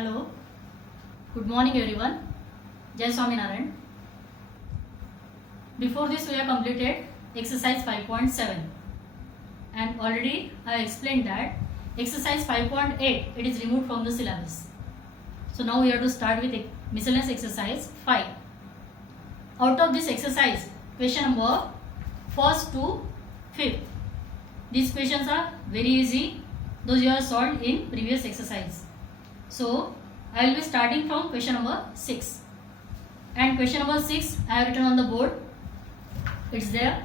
Hello, good morning everyone. Jai Swaminarayan. Before this we have completed exercise 5.7 and already I explained that exercise 5.8 it is removed from the syllabus. So now we have to start with miscellaneous exercise 5. Out of this exercise, question number 1st to 5th. These questions are very easy. Those you have solved in previous exercise. So I will be starting from question number 6. And question number 6 I have written on the board. It's there.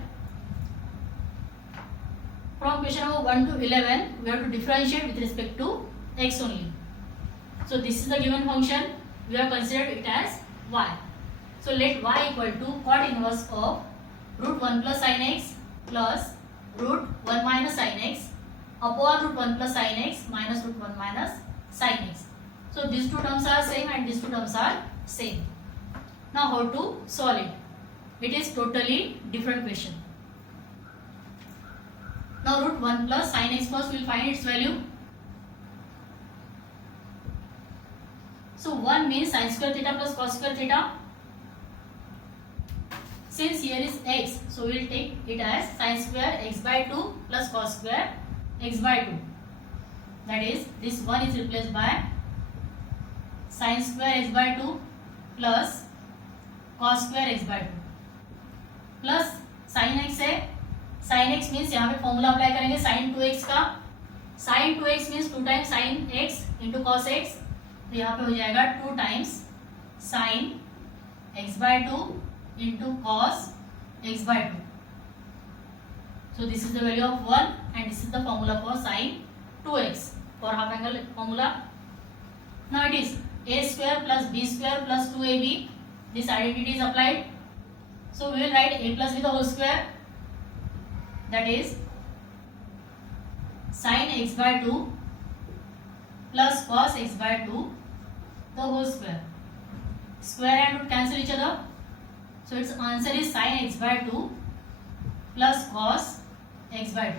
From question number 1 to 11 we have to differentiate with respect to x only. So this is the given function. We have considered it as y. So let y equal to cot inverse of root 1 plus sin x plus root 1 minus sin x upon root 1 plus sin x minus root 1 minus sin x. So these two terms are same and these two terms are same. Now how to solve it? It is totally different question. Now root 1 plus sin x first we will find its value. So 1 means sin square theta plus cos square theta. Since here is x, so we will take it as sin square x by 2 plus cos square x by 2. That is, this 1 is replaced by sin square x by 2 plus cos square x by 2 plus sin x है. sin x means यहाँ पे formula apply करेंगे sin 2x का. sin 2x means 2 times sin x into cos x. तो यहाँ पे हो जाएगा 2 times sin x by 2 into cos x by 2. So this is the value of 1 and this is the formula for sin 2x for half angle formula. Now it is a square plus b square plus 2ab. This identity is applied. So we will write a plus b the whole square. That is sin x by 2 plus cos x by 2 the whole square. Square and root cancel each other. So its answer is sin x by 2 plus cos x by 2.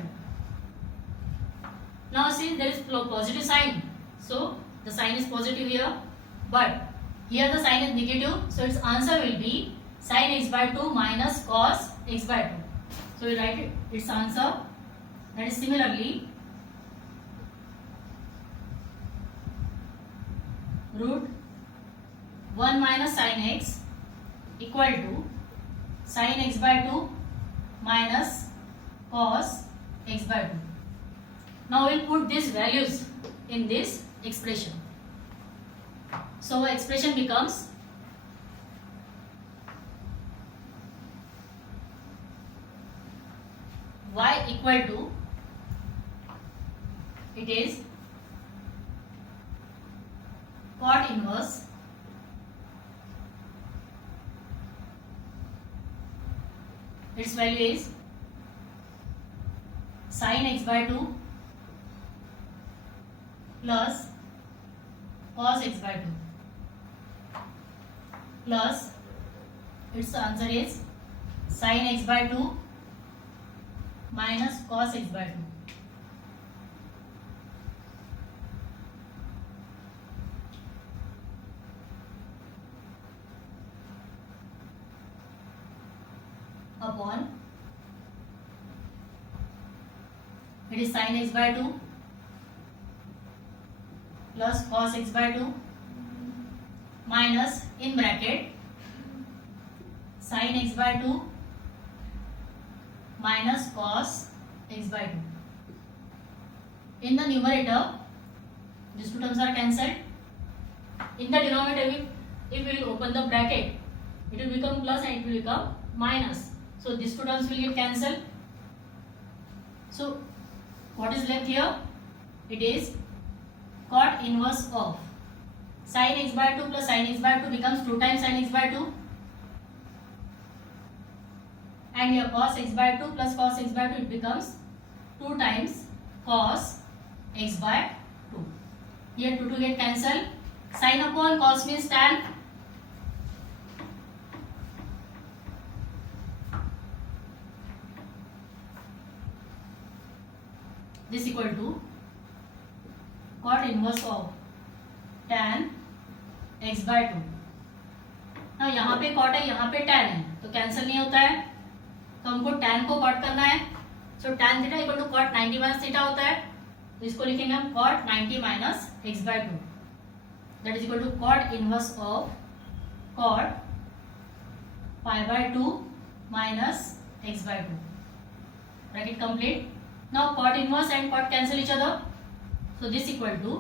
Now see there is positive sign. So the sign is positive here. But here the sign is negative. So its answer will be sin x by 2 minus cos x by 2. So we write its answer. That is similarly root 1 minus sin x equal to sin x by 2 minus cos x by 2. Now we will put these values in this expression. So expression becomes y equal to, it is cot inverse its value is sin x by 2 plus cos x by 2 plus its answer is sin x by 2 minus cos x by 2. Upon it is sin x by 2 plus cos x by 2 minus in bracket sin x by 2 minus cos x by 2. In the numerator these two terms are cancelled. In the denominator if we will open the bracket it will become plus and it will become minus. So these two terms will get cancelled. So what is left here? It is cot inverse of sin x by 2 plus sin x by 2 becomes 2 times sin x by 2. And here cos x by 2 plus cos x by 2 it becomes 2 times cos x by 2. Here 2 get cancelled. Sin upon cos means tan. This equal to cot inverse of tan x by 2. ना यहाँ पे cot है, यहाँ पे tan है, तो cancel नहीं होता है, तो हमको tan को कॉट करना है. So tan theta equal to cot 90 minus theta होता है, तो इसको लिखेंगे हम cot 90 minus x by 2. That is equal to cot inverse of cot pi by 2 minus x by 2. Bracket complete. Now cot inverse and cot cancel each other. So this equal to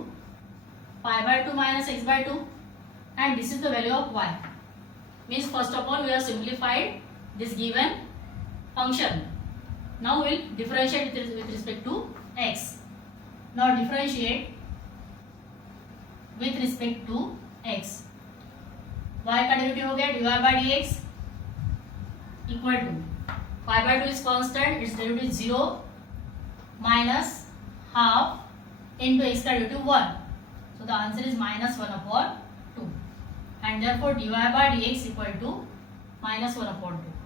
pi by 2 minus x by 2, and this is the value of y. Means first of all we have simplified this given function. Now we will differentiate with respect to x. Now differentiate with respect to x. y का derivative हो गया dy by dx equal to pi by 2 is constant, its derivative is 0 minus half into x का derivative 1. So the answer is minus 1 upon 2, and therefore dy by dx equal to minus 1 upon 2.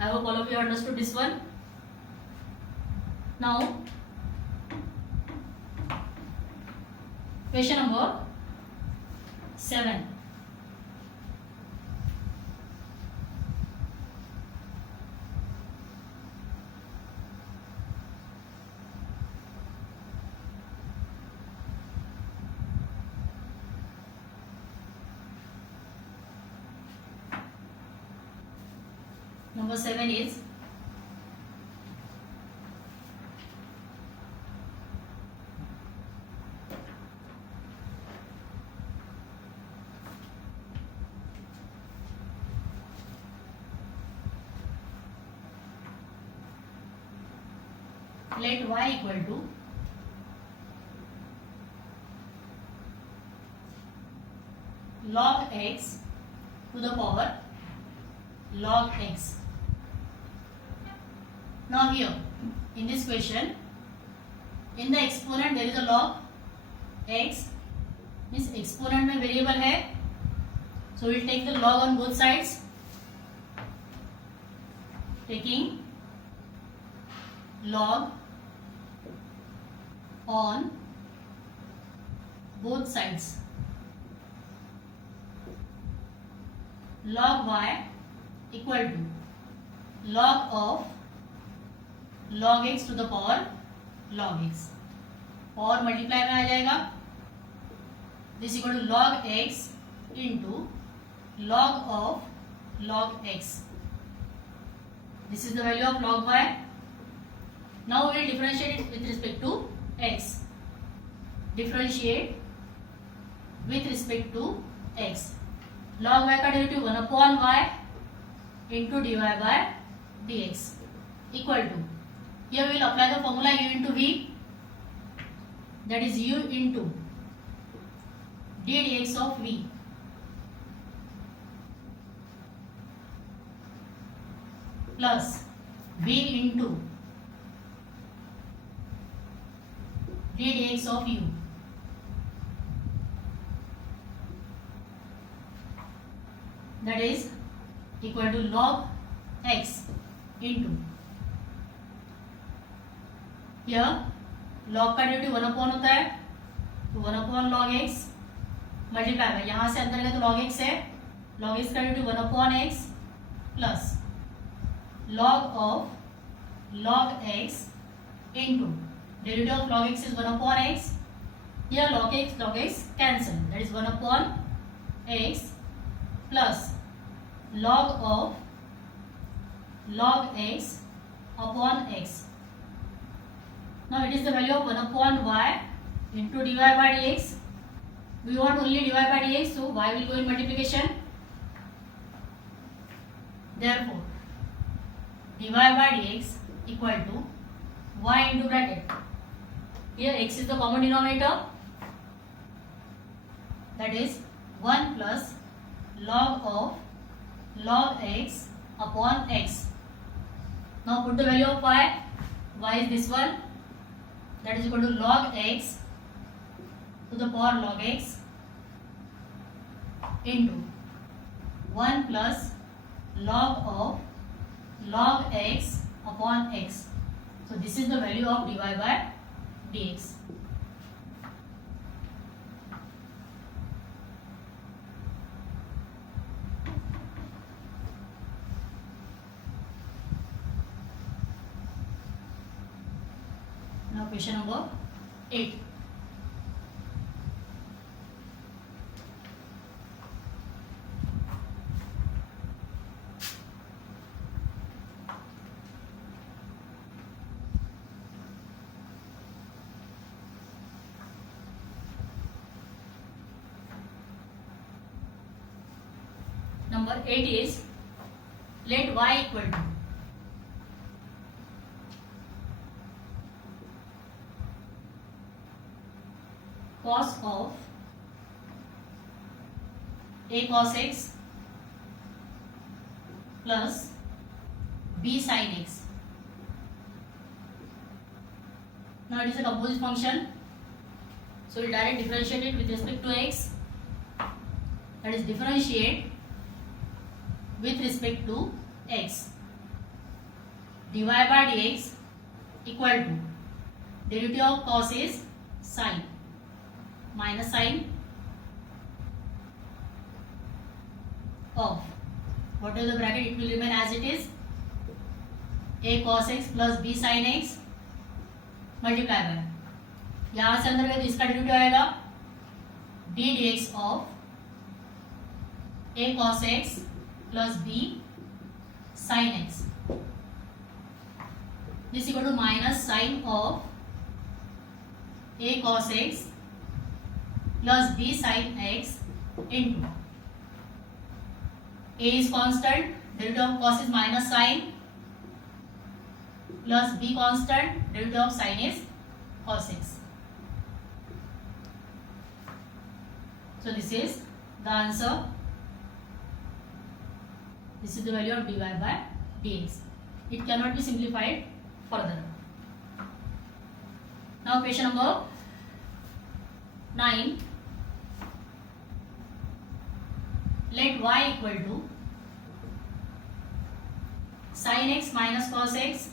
I hope all of you understood this one. Now question number 7. Number 7 is let y equal to log x to the power log x. Now here in this question, in the exponent there is a log x, means exponent में variable है, so we will take the log on both sides, taking log on both sides. Log y equal to log of log x to the power log x, और multiply में आ जाएगा, this equal to log x into log of log x. This is the value of log y. Now we will differentiate it with respect to x. Differentiate with respect to x. Log y का derivative 1 upon y into dy by dx equal to, here we will apply the formula u into v, that is u into d dx of v plus v into d dx of u, that is equal to log x into, here log का derivative 1 upon होता है, तो 1 upon log x multiply में, यहाँ से अंदर गया तो log x है, log x का derivative 1 upon x plus log of log x into derivative of log x is 1 upon x, here log x cancel, that is 1 upon x plus log of log x upon x. Now it is the value of 1 upon y into dy by dx. We want only dy by dx, so y will go in multiplication. Therefore dy by dx equal to y into bracket. Here x is the common denominator, that is 1 plus log of log x upon x. Now put the value of y. Y is this one, that is equal to log x to the power log x into 1 plus log of log x upon x. So this is the value of dy by dx. question number 8. Number 8 is, let y equal to cos of a cos x plus b sin x. Now it is a composite function, so we will directly differentiate it with respect to x. That is, differentiate with respect to x. dy by dx equal to derivative of cos is sin minus sin of, what is the bracket, it will remain as it is, a cos x plus b sin x multiply by, यहां से अंदर गए तो इसका derivative आएगा d dx of a cos x plus b sin x. This equal to minus sin of a cos x plus b sin x into a is constant, derivative of cos is minus sin, plus b constant, derivative of sin is cos x. So this is the answer. This is the value of dy by dx. It cannot be simplified further. Now question number 9. Let y equal to sin x minus cos x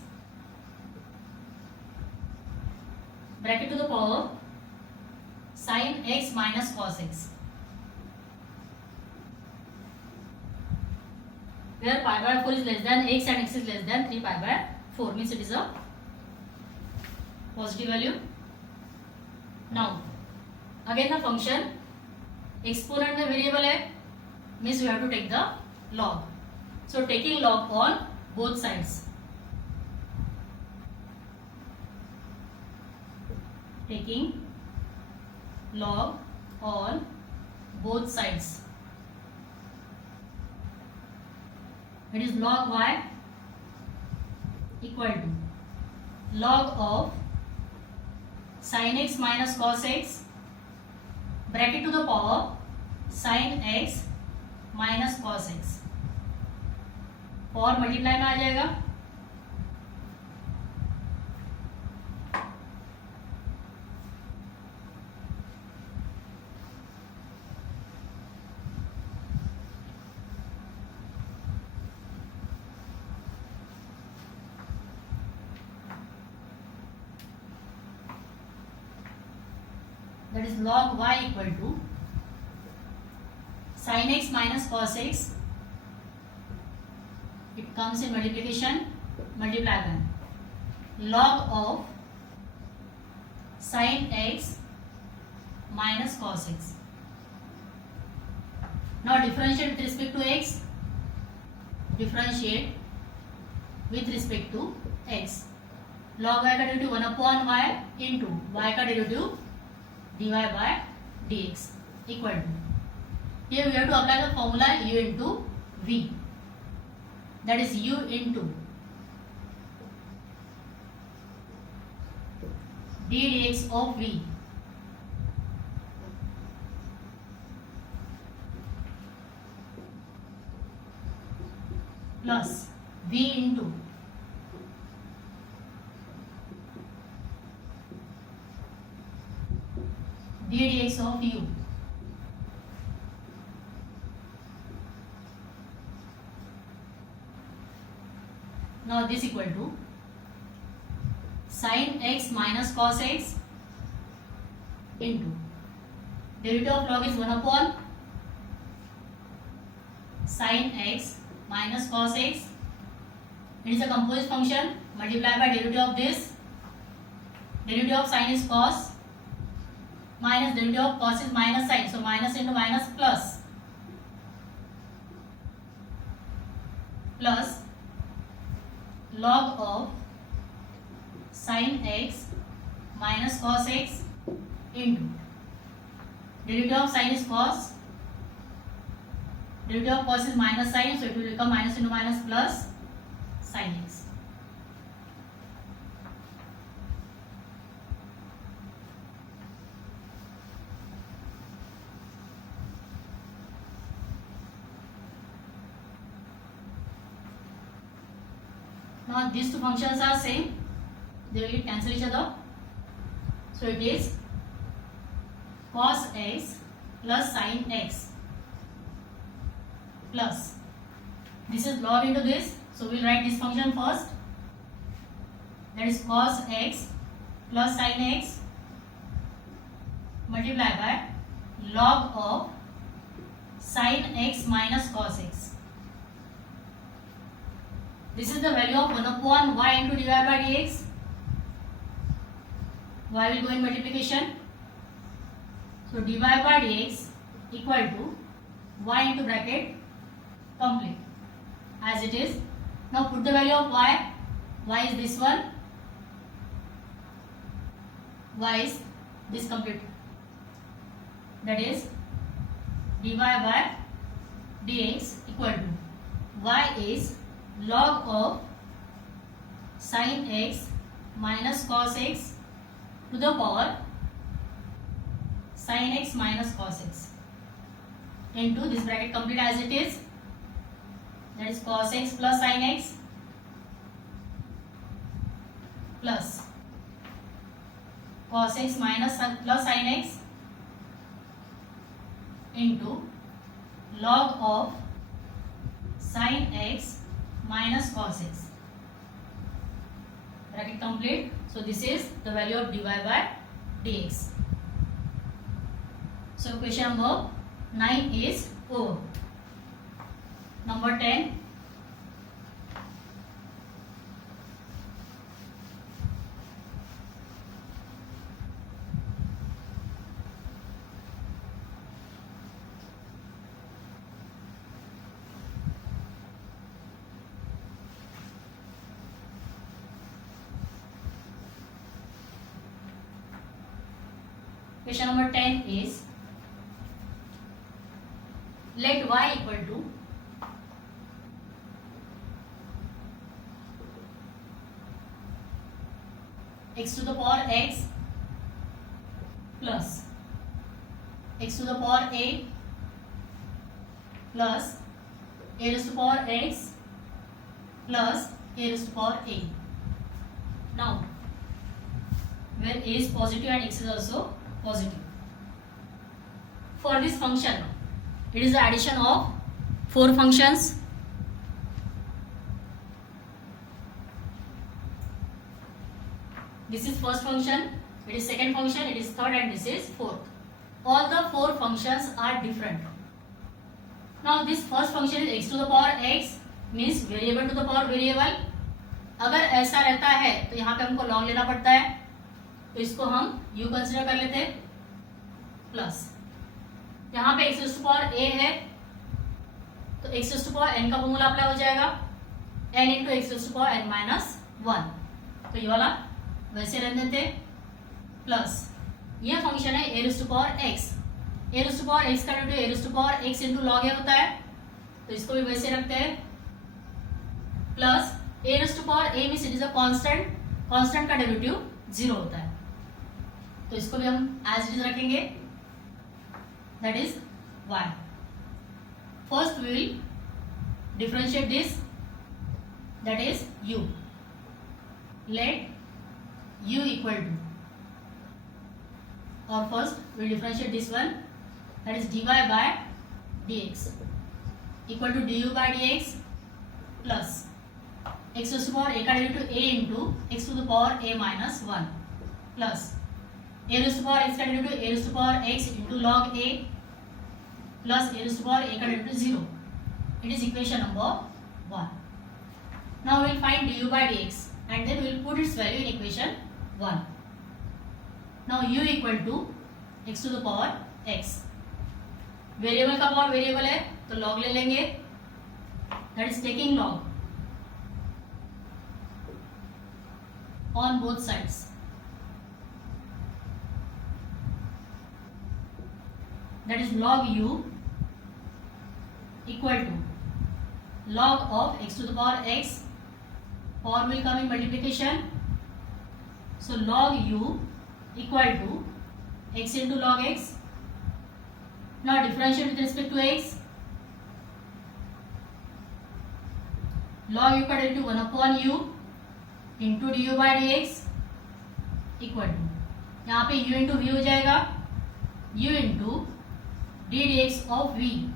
bracket to the power sin x minus cos x, where pi by 4 is less than x and x is less than 3 pi by 4, means it is a positive value. Now again the function exponent में variable है, means we have to take the log. So taking log on both sides, taking log on both sides, it is log y equal to log of sin x minus cos x bracket to the power sin x minus cos x, और multiply में आ जाएगा that is log y equal to sin x minus cos x, it comes in multiplication, multiply by log of sin x minus cos x. Now differentiate with respect to x, differentiate with respect to x, log y का derivative 1 upon y into y का derivative dy by dx equal to, here we have to apply the formula u into v, that is u into d dx of v plus v into d dx of u now this equal to sin x minus cos x into derivative of log is 1 upon sin x minus cos x, it is a composite function, multiply by derivative of this derivative of sine is cos, minus derivative of cos is minus sine, so minus into minus plus, plus log of sin x minus cos x into derivative of sine is cos, derivative of cos is minus sine, so it will become minus into minus plus sin x. Now these two functions are same, they will cancel each other, so it is cos x plus sin x plus, this is log into this, so we will write this function first, that is cos x plus sin x multiply by log of sin x minus cos x. This is the value of 1 upon y into dy by dx. Y will go in multiplication. So dy by dx equal to y into bracket complete as it is. Now put the value of y. Y is this one. Y is this complete. That is dy by dx equal to y is log of sin x minus cos x to the power sin x minus cos x into this bracket complete as it is, that is cos x plus sin x plus cos x minus plus sin x into log of sin x minus cos x, bracket complete. So this is the value of dy by dx. So question number 9 is over. Number 10. Question number 10 is, let y equal to x to the power x plus x to the power a plus a raised to power x plus a raised to power a. Now, where a is positive and x is also positive. For this function, it is the addition of 4 functions. This is first function, it is second function, it is third, and this is fourth. All the 4 functions are different. Now this first function is x to the power x, means variable to the power variable. अगर ऐसा रहता है तो यहाँ पे हमको log लेना पड़ता है, तो इसको हम u कंसिडर कर लेते हैं प्लस, यहाँ पे x टू पावर a है तो x टू पावर n का फॉर्मूला अप्लाई हो जाएगा, n into x to power n minus 1, तो ये वाला वैसे रहने देते प्लस ये फंक्शन है a to power x, a to power x का derivative a to power x into log a होता है, तो इसको भी वैसे रखते हैं plus a to power a means it is a constant, constant का डेरिवेटिव 0 होता है, तो इसको भी हम एज इट इज रखेंगे, that is y. First we will differentiate this, that is u. Let u equal to, और first we differentiate this one, that is dy by dx equal to du by dx plus x to power a का derivative a into x to the power a minus 1 plus a to power x का derivative a to power x into log a plus a to power a का derivative 0. It is equation number 1. Now we will find du by dx and then we will put its value in equation 1. Now u equal to x to the power x. Variable का power variable है तो log ले लेंगे, that is taking log on both sides. That is log u equal to log of x to the power x. Power will come in multiplication. So log u equal to x into log x. Now differentiate with respect to x. Log u का derivative 1 upon u into du by dx equal to, यहाँ पे u into v हो जाएगा, u into d dx of v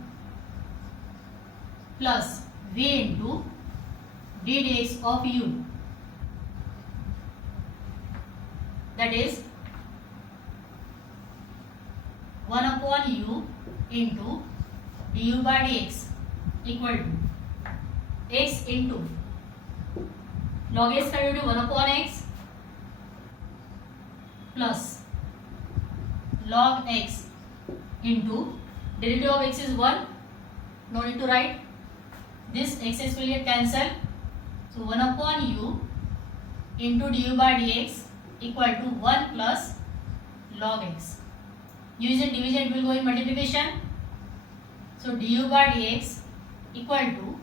plus v into d dx of u, that is 1 upon u into du by dx equal to x into log x का derivative 1 upon x plus log x into derivative of x is 1, no need to write, this x's will get cancelled, so 1 upon u into du by dx equal to 1 plus log x. U is in division, it will go in multiplication, so du by dx equal to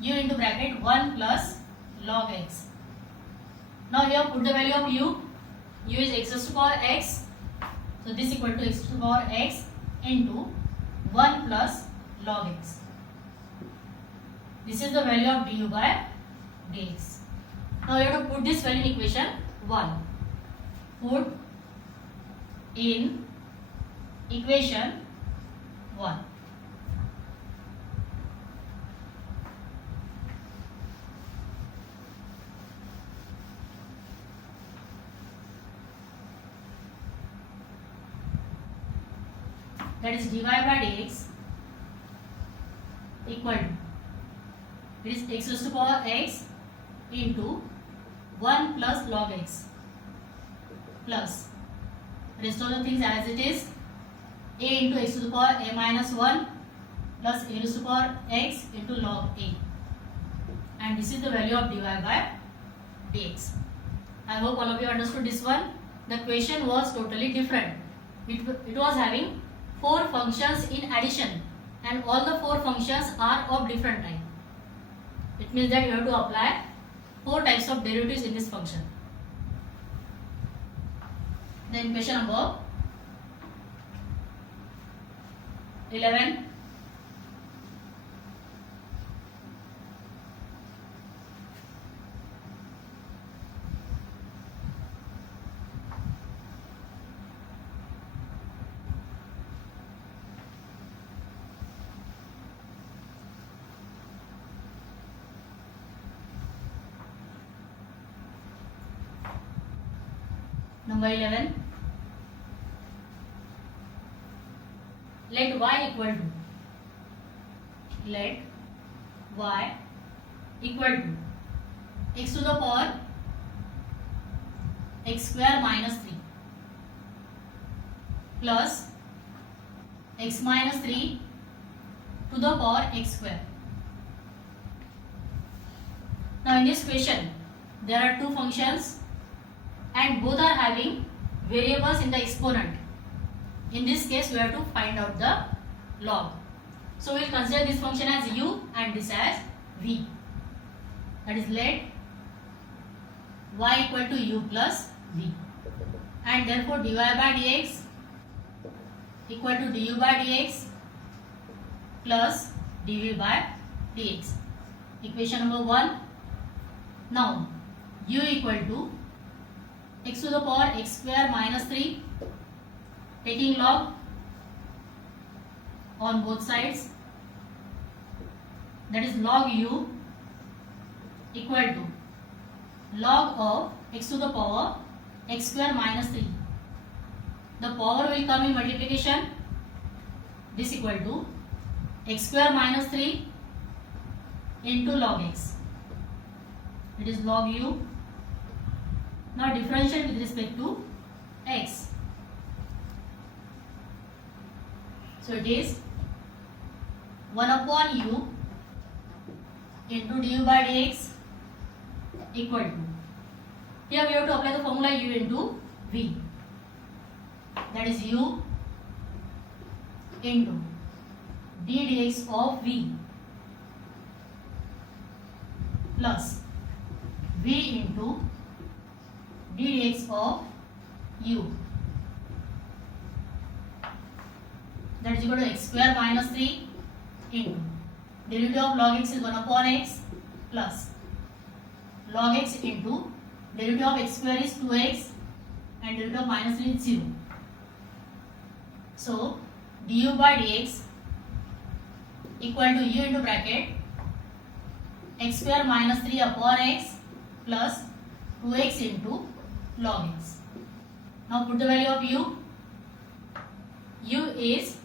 u into bracket 1 plus log x. Now here put the value of u is x to the power x, so this equal to x to the power x into 1 plus log x. This is the value of du by dx. Now you have to put this value in equation 1. Put in equation 1. That is dy by dx equal to, it is x raised to power x into 1 plus log x plus rest of the things as it is, a into x to the power a minus 1 plus a raised to power x into log a, and this is the value of dy by dx. I hope all of you understood this one. The question was totally different. It was having 4 functions in addition, and all the 4 functions are of different type. It means that you have to apply 4 types of derivatives in this function. Then question number 11. Number 11. Let y equal to x to the power x square minus 3 plus x minus 3 to the power x square. Now in this question there are 2 functions and both are having variables in the exponent. In this case we have to find out the log. So we will consider this function as u and this as v. That is, let y equal to u plus v, and therefore dy by dx equal to du by dx plus dv by dx. Equation number 1. Now u equal to x to the power x square minus 3, taking log on both sides, that is log u equal to log of x to the power x square minus 3. The power will come in multiplication, this equal to x square minus 3 into log x, it is log u. Now differentiate with respect to x. So it is 1 upon u into du by dx equal to, here we have to apply the formula u into v, that is u into d dx of v plus v into d dx of u, that is equal to x square minus 3 into derivative of log x is 1 upon x plus log x into derivative of x square is 2x and derivative of minus 3 is 0. So du by dx equal to u into bracket x square minus 3 upon x plus 2x into log x. Now put the value of u. U is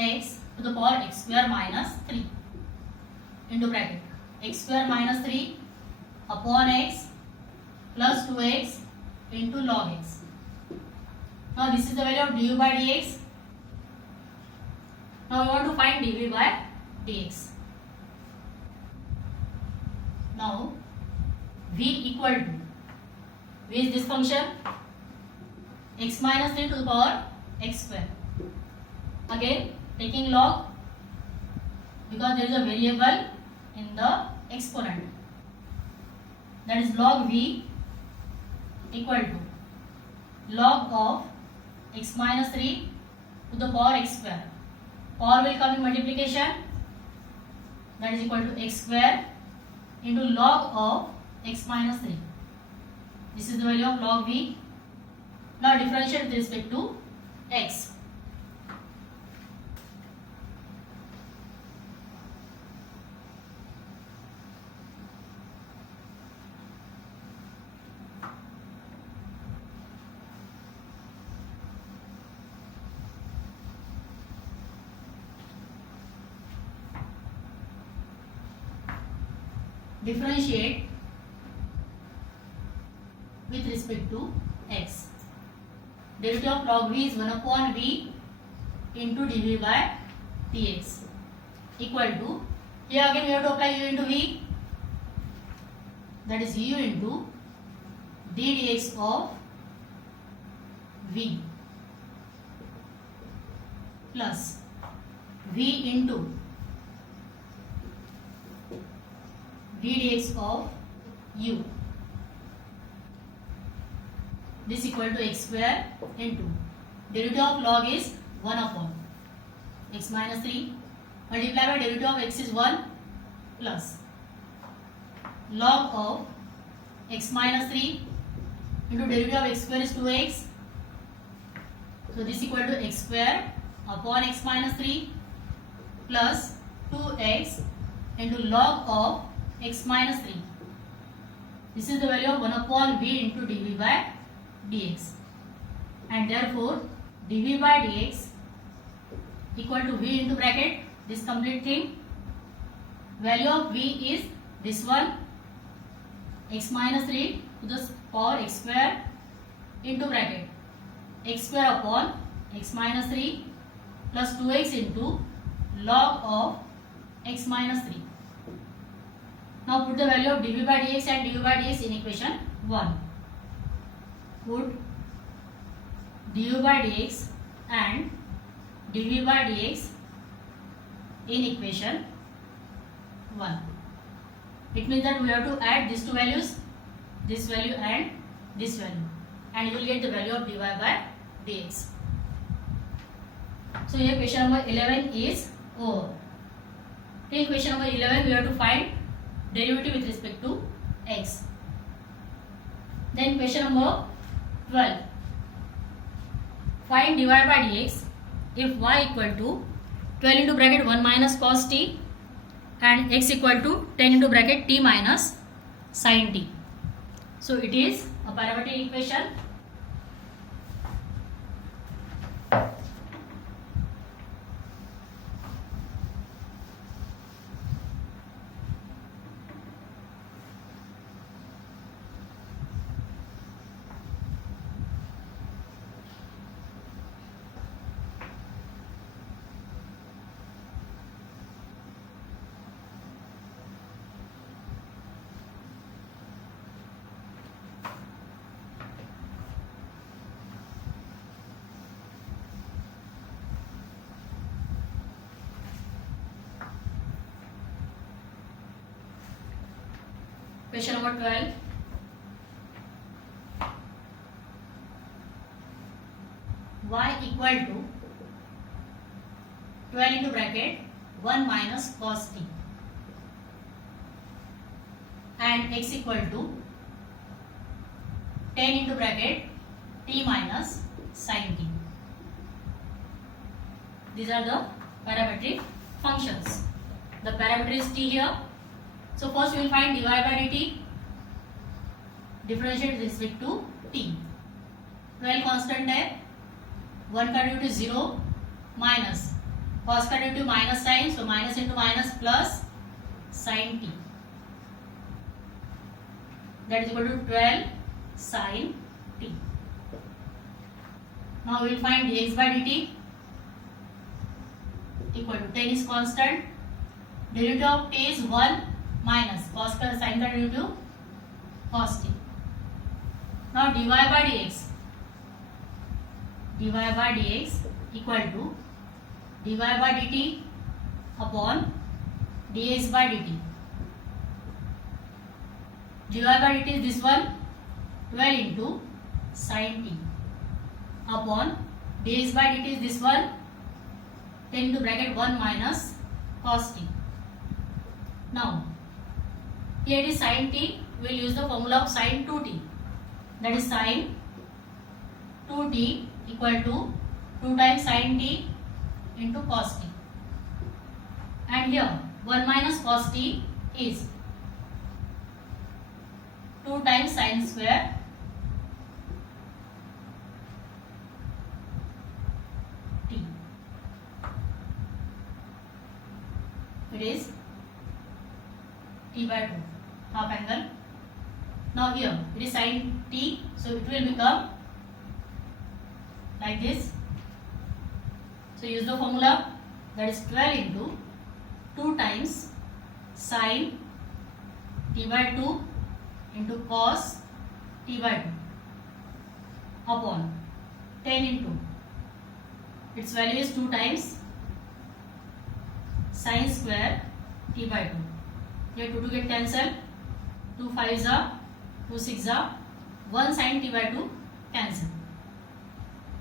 x to the power x square minus 3 into bracket x square minus 3 upon x plus 2x into log x. Now this is the value of du by dx. Now we want to find dv by dx. Now v equal to, v is this function x minus 3 to the power x square. Again taking log because there is a variable in the exponent, that is log v equal to log of x minus 3 to the power x square. Power will come in multiplication, that is equal to x square into log of x minus 3. This is the value of log v. Now differentiate with respect to x. Differentiate with respect to x. Derivative of log v is 1 upon v into dv by dx equal to, here again we have to apply u into v, that is u into d dx of v plus v into d dx of u, this equal to x square into derivative of log is 1 upon x minus 3 multiply by derivative of x is 1 plus log of x minus 3 into derivative of x square is 2x. So this equal to x square upon x minus 3 plus 2x into log of x minus 3. This is the value of 1 upon v into dv by dx, and therefore dv by dx equal to v into bracket this complete thing. Value of v is this one, x minus 3 to the power x square into bracket x square upon x minus 3 plus 2x into log of x minus 3. Now put the value of dv by dx and du by dx in equation 1. Put du by dx and dv by dx in equation 1. It means that we have to add these two values, this value and this value, and you will get the value of dy by dx. So here question number 11 is over. Till question number 11 we have to find derivative with respect to x. Then question number 12. Find dy by dx if y equal to 12 into bracket 1 minus cos t and x equal to 10 into bracket t minus sin t. So it is a parametric equation. Question number 12. Y equal to 12 into bracket 1 minus cos t and x equal to 10 into bracket t minus sin t. These are the parametric functions. The parameter is t here. So first we will find dy by dt, differentiate with respect to t. 12 constant है, 1 का derivative 0 minus cos का derivative minus sin, so minus into minus plus sin t, that is equal to 12 sin t. Now we will find dx by dt equal to 10 is constant, derivative of t is 1 minus cos का sin का derivative cos t. Now dy by dx equal to dy by dt upon dx by dt. dy by dt is this one, 12 into sin t upon dx by dt is this one, 10 into bracket 1 minus cos t. Now here it is sin t, we will use the formula of sin 2t, that is sin 2t equal to 2 times sin t into cos t, and here 1 minus cos t is 2 times sin square t. It is t by 2 half angle. Now here it is sin t, so it will become like this. So use the formula, that is 12 into 2 times sin t by 2 into cos t by 2 upon 10 into its value is 2 times sin square t by 2. Here 2 to get cancel, 2 5s are 2 6 are 1 sin t by 2 cancel.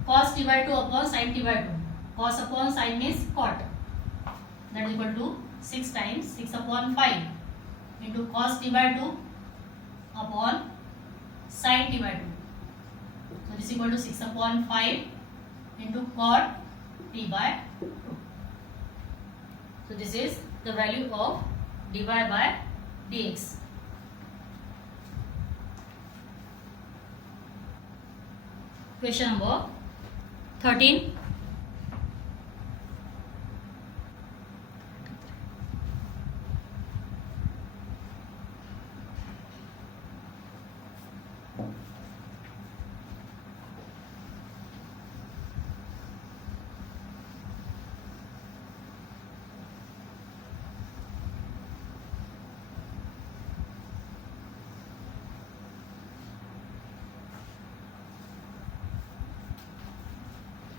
Cos t by 2 upon sin t by 2, cos upon sin is cot, that is equal to 6 times 6 upon 5 into cos t by 2 upon sin t by 2. So this is equal to 6 upon 5 into cot t by 2. So this is the value of dy by dx. Question number 13.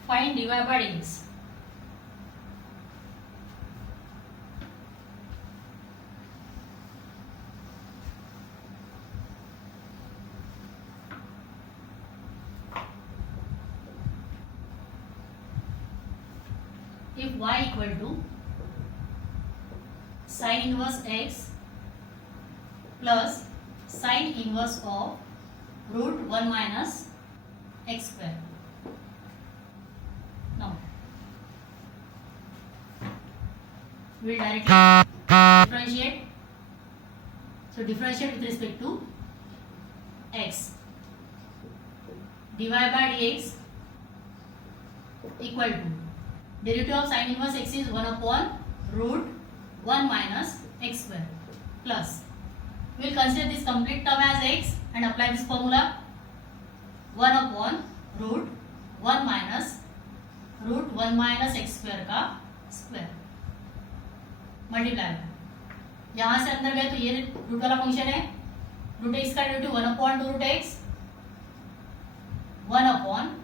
Find dy by dx. If y equal to sin inverse x plus sin inverse of root 1 minus x square. Now we will directly differentiate. So differentiate with respect to x. dy by dx equal to derivative of sin inverse x is 1 upon root 1 minus x square plus, we will consider this complete term as x and apply this formula, 1 upon root 1 minus x square का square multiply में, यहाँ से अंदर गए तो ये root वाला function है, रूट एक्स का derivative 1 upon 2 root x, 1 upon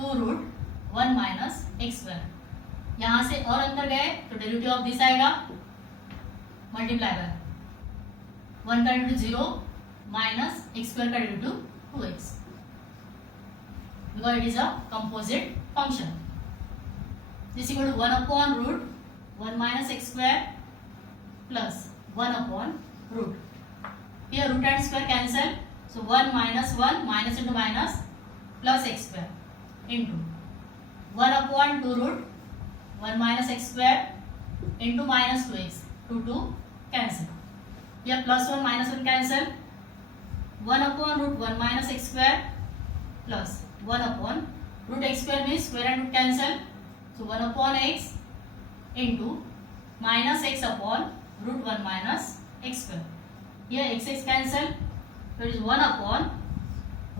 2 root 1 minus x square, यहाँ से और अंदर गए तो डेरिवेटिव ऑफ दिस आएगा मल्टीप्लाई बाय 1 का डेरिवेटिव 0 माइनस एक्स स्क्वायर का derivative 2x, because it is a composite function. This is equal to 1 upon root 1 minus x square plus 1 upon root. Here root and square cancel, so 1 minus 1 minus into minus plus x square into 1 upon 2 root 1 minus x square into minus 2x, 2 cancel. Here plus 1 minus 1 cancel, 1 upon root 1 minus x square plus 1 upon root x square means square and root cancel, so 1 upon x into minus x upon root 1 minus x square. Here x cancel, so it is 1 upon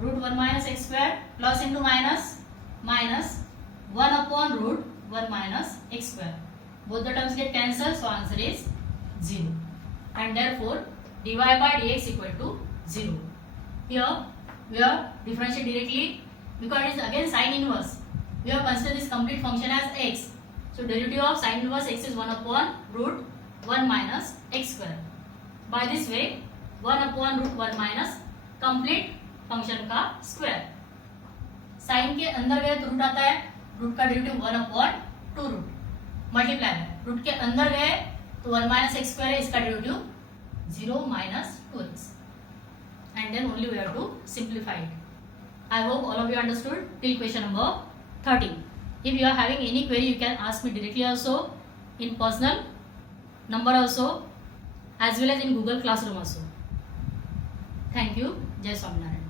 root 1 minus x square plus into minus 1 upon root 1 minus x square. Both the terms get cancelled, so answer is 0, and therefore dy by dx equal to 0. Here we are differentiate directly because it is again sine inverse. We have considered this complete function as x. So derivative of sine inverse x is 1 upon root 1 minus x square. By this way 1 upon root 1 minus complete function का square. Sign के अंदर गए तो root आता है, root का derivative 1 upon 2 root multiply है. Root के अंदर गए तो 1 माइनस एक्स स्क्वायर है, इसका derivative 0 minus 2x, and then only we have to simplify it. I hope all of you understood till question number 13. If you are having any query, you can ask me directly also, in personal number also, as well as in Google Classroom also. Thank you. Jai Swaminarayan.